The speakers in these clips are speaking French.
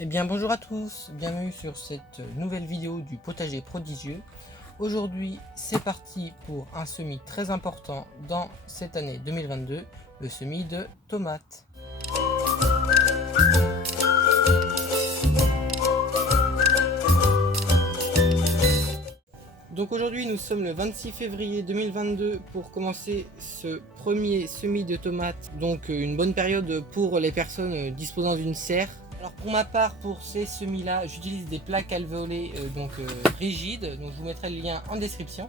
Eh bien bonjour à tous, bienvenue sur cette nouvelle vidéo du potager prodigieux. Aujourd'hui c'est parti pour un semis très important dans cette année 2022, le semis de tomates. Donc aujourd'hui nous sommes le 26 février 2022 pour commencer ce premier semis de tomates, donc une bonne période pour les personnes disposant d'une serre. Alors pour ma part, pour ces semis là, j'utilise des plaques alvéolées rigides, donc je vous mettrai le lien en description.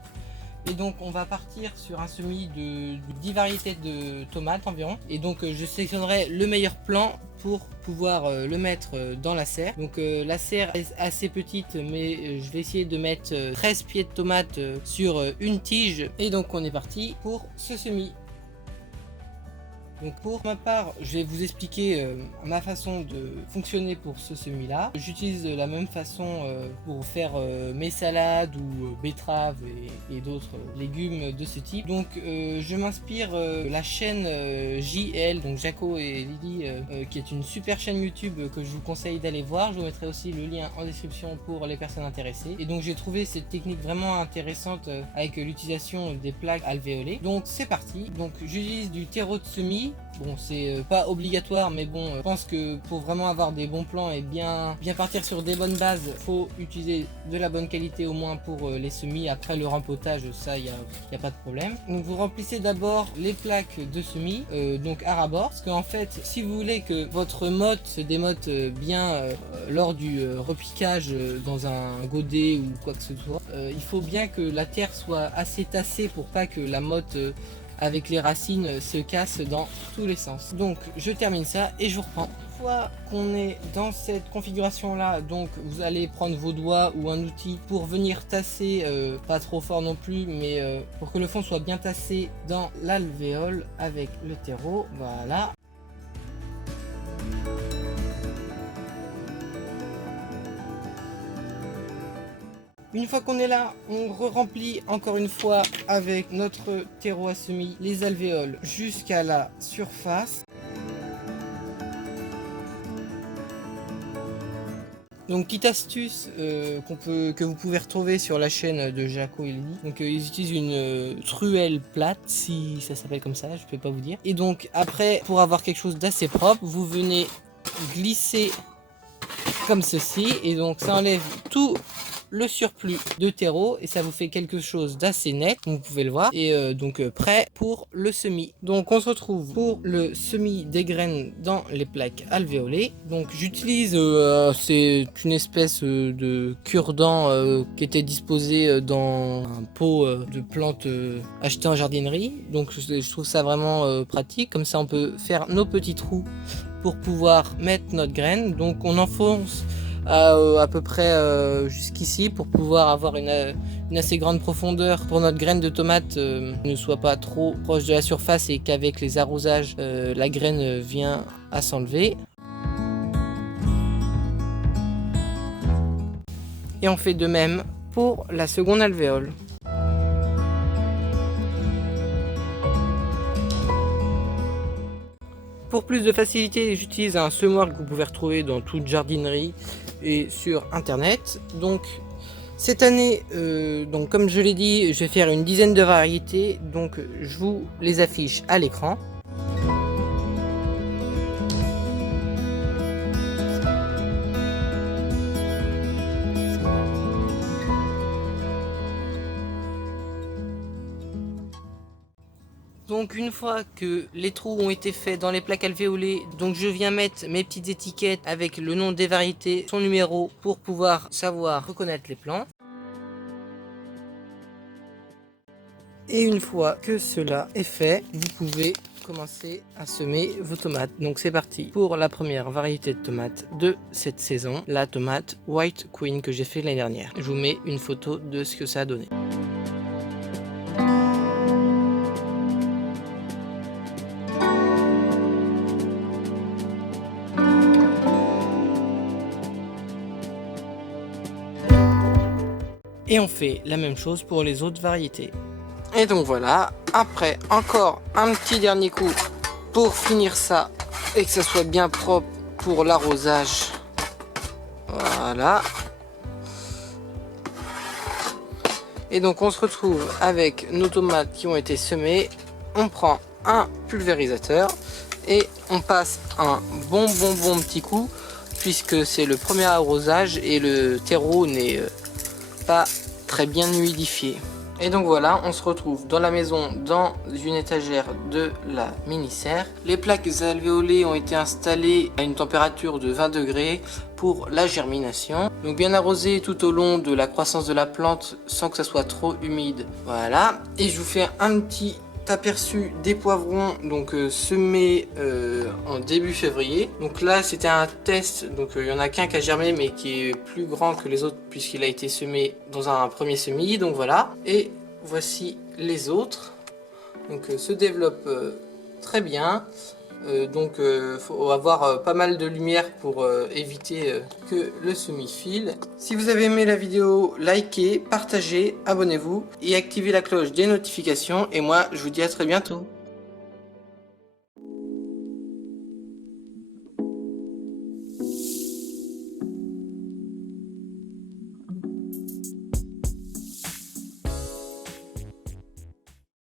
Et donc on va partir sur un semis de 10 variétés de tomates environ. Et donc je sélectionnerai le meilleur plan pour pouvoir le mettre dans la serre. Donc la serre est assez petite, mais je vais essayer de mettre 13 pieds de tomates sur une tige. Et donc on est parti pour ce semis. Donc pour ma part, je vais vous expliquer ma façon de fonctionner pour ce semis là. J'utilise la même façon pour faire mes salades ou betteraves et d'autres légumes de ce type. Donc je m'inspire la chaîne JL, donc Jaco et Lily, qui est une super chaîne YouTube que je vous conseille d'aller voir. Je vous mettrai aussi le lien en description pour les personnes intéressées. Et donc j'ai trouvé cette technique vraiment intéressante avec l'utilisation des plaques alvéolées. Donc c'est parti. Donc j'utilise du terreau de semis. Bon, c'est pas obligatoire, mais bon, je pense que pour vraiment avoir des bons plans et bien partir sur des bonnes bases, faut utiliser de la bonne qualité au moins pour les semis. Après le rempotage, ça, y a pas de problème. Donc vous remplissez d'abord les plaques de semis, donc à ras-bord, parce qu'en fait, si vous voulez que votre motte se démotte bien lors du repiquage dans un godet ou quoi que ce soit, il faut bien que la terre soit assez tassée pour pas que la motte avec les racines se casse dans tous les sens. Donc je termine ça et je vous reprends. Une fois qu'on est dans cette configuration là, donc vous allez prendre vos doigts ou un outil pour venir tasser, pas trop fort non plus, mais pour que le fond soit bien tassé dans l'alvéole avec le terreau. Voilà. Une fois qu'on est là, on remplit encore une fois avec notre terreau à semis les alvéoles jusqu'à la surface. Donc petite astuce que vous pouvez retrouver sur la chaîne de Jaco et Lily. Donc ils utilisent une truelle plate, si ça s'appelle comme ça, je peux pas vous dire. Et donc après, pour avoir quelque chose d'assez propre, vous venez glisser comme ceci et donc ça enlève tout le surplus de terreau et ça vous fait quelque chose d'assez net, comme vous pouvez le voir, et donc prêt pour le semis. Donc on se retrouve pour le semis des graines dans les plaques alvéolées. Donc j'utilise c'est une espèce de cure-dent qui était disposé dans un pot de plantes acheté en jardinerie. Donc je trouve ça vraiment pratique, comme ça on peut faire nos petits trous pour pouvoir mettre notre graine. Donc on enfonce à peu près jusqu'ici pour pouvoir avoir une assez grande profondeur pour notre graine de tomate ne soit pas trop proche de la surface et qu'avec les arrosages la graine vient à s'enlever. Et on fait de même pour la seconde alvéole. Pour plus de facilité, j'utilise un semoir que vous pouvez retrouver dans toute jardinerie et sur internet. Donc cette année, donc comme je l'ai dit, je vais faire une dizaine de variétés, donc je vous les affiche à l'écran. Donc une fois que les trous ont été faits dans les plaques alvéolées, donc je viens mettre mes petites étiquettes avec le nom des variétés, son numéro pour pouvoir savoir reconnaître les plants. Et une fois que cela est fait, vous pouvez commencer à semer vos tomates. Donc c'est parti pour la première variété de tomates de cette saison, la tomate White Queen que j'ai fait l'année dernière. Je vous mets une photo de ce que ça a donné. Et on fait la même chose pour les autres variétés. Et donc voilà, après encore un petit dernier coup pour finir ça et que ça soit bien propre pour l'arrosage Voilà. Et donc on se retrouve avec nos tomates qui ont été semées. On prend un pulvérisateur et on passe un bon petit coup, puisque c'est le premier arrosage et le terreau n'est pas très bien humidifié. Et donc voilà, on se retrouve dans la maison, dans une étagère de la mini-serre. Les plaques alvéolées ont été installées à une température de 20 degrés pour la germination. Donc bien arrosé tout au long de la croissance de la plante sans que ça soit trop humide. Voilà, et je vous fais un petit aperçu des poivrons donc semés en début février. Donc là c'était un test, donc il y en a qu'un qui a germé mais qui est plus grand que les autres puisqu'il a été semé dans un premier semis. Donc voilà, et voici les autres. Donc se développe très bien. Donc faut avoir pas mal de lumière pour éviter que le semis file. Si vous avez aimé la vidéo, likez, partagez, abonnez-vous et activez la cloche des notifications. Et moi je vous dis à très bientôt.